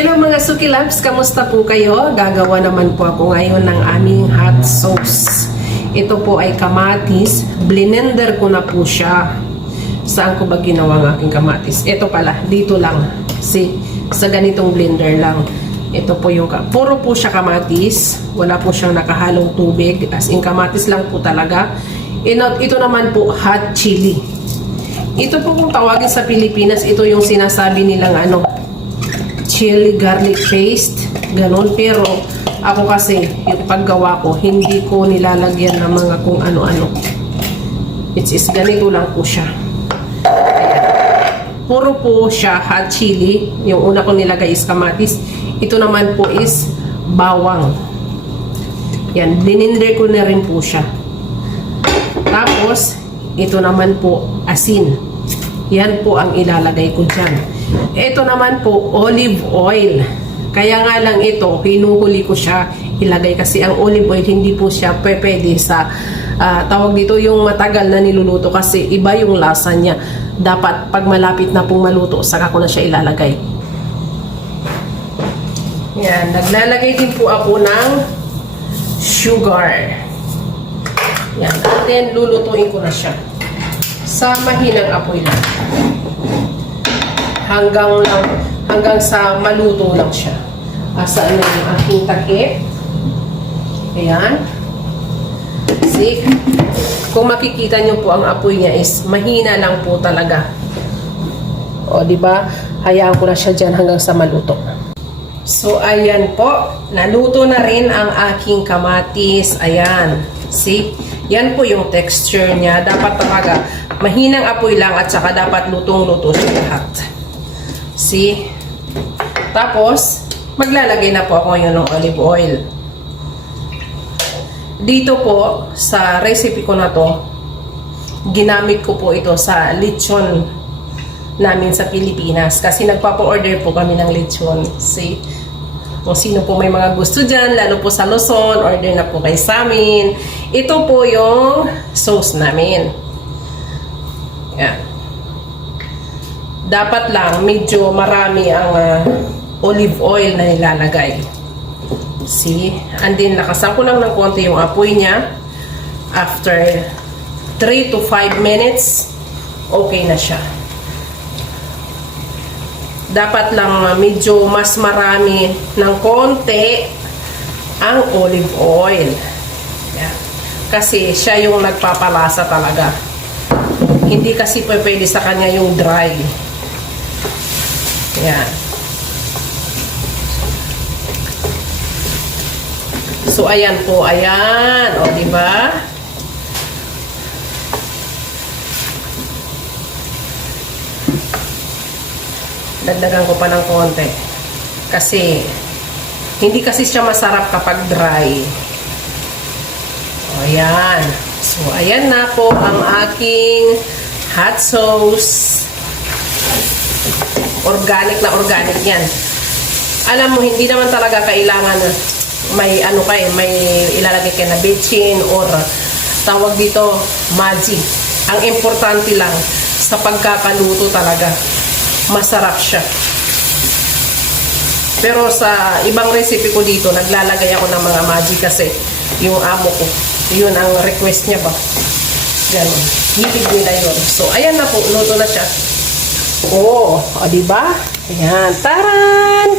Hello mga Suki Loves, kamusta po kayo? Gagawa naman po ako ngayon ng aming hot sauce. Ito po ay kamatis. Blender ko na po siya. Saan ko ba ginawa ang aking kamatis? Ito pala, dito lang. See, sa ganitong blender lang. Ito po yung, puro po siya kamatis. Wala po siyang nakahalong tubig. As in kamatis lang po talaga. Ito naman po hot chili. Ito po kung tawagin sa Pilipinas, ito yung sinasabi nilang chili garlic paste, ganun. Pero ako kasi, yung paggawa ko, hindi ko nilalagyan ng mga kung ano-ano. It is ganito lang po siya. Ayan. Puro po siya hot chili. Yung una ko nilagay is kamatis. Ito naman po is bawang. Yan, blender ko na rin po siya. Tapos, ito naman po asin. Yan po ang ilalagay ko dyan. Ito naman po, olive oil. Kaya nga lang ito, hinuhuli ko siya ilagay kasi ang olive oil hindi po siya pwede sa tawag dito yung matagal na niluluto kasi iba yung lasa niya. Dapat pag malapit na pong maluto, saka ko na siya ilalagay. Yan, naglalagay din po ako ng sugar. Yan, and then lulutuin ko na siya sa mahinang apoy lang. Hanggang sa maluto lang siya. Asaan na yung aking takip. Ayan. See? Kung makikita nyo po ang apoy niya is mahina lang po talaga. O, diba? Hayaan ko na siya dyan hanggang sa maluto. So, ayan po. Naluto na rin ang aking kamatis. Ayan. See? Yan po yung texture niya. Dapat talaga mahinang apoy lang at saka dapat lutong-luto siya lahat. See? Tapos, maglalagay na po ako ngayon ng olive oil. Dito po, sa recipe ko na to, ginamit ko po ito sa lechon namin sa Pilipinas. Kasi nagpapa-order po kami ng lechon. See? Kung sino po may mga gusto dyan, lalo po sa Luzon, order na po kayo sa amin. Ito po yung sauce namin. Yan. Dapat lang medyo marami ang olive oil na nilalagay. See? And then lakasan ko lang ng konti yung apoy niya. After 3 to 5 minutes, okay na siya. Dapat lang medyo mas marami ng konti ang olive oil. Yan. Kasi siya yung nagpapalasa talaga. Hindi kasi pwede sa kanya yung dry. Yan. So, ayan po. Ayan. O, diba? Dagdagan ko pa ng konti. Kasi, hindi kasi siya masarap kapag dry. O, ayan. So, ayan na po ang aking hot sauce. Organic na organic yan. Alam mo, hindi naman talaga kailangan may may ilalagay kayo na bechin or tawag dito, magic. Ang importante lang sa pagkakaluto talaga, masarap siya. Pero sa ibang recipe ko dito, naglalagay ako ng mga magic kasi yung amo ko, yun ang request niya ba. Ganun. Hilig nila yun. So, ayan na po, luto na siya. Oh, o diba? Ayan. Taran!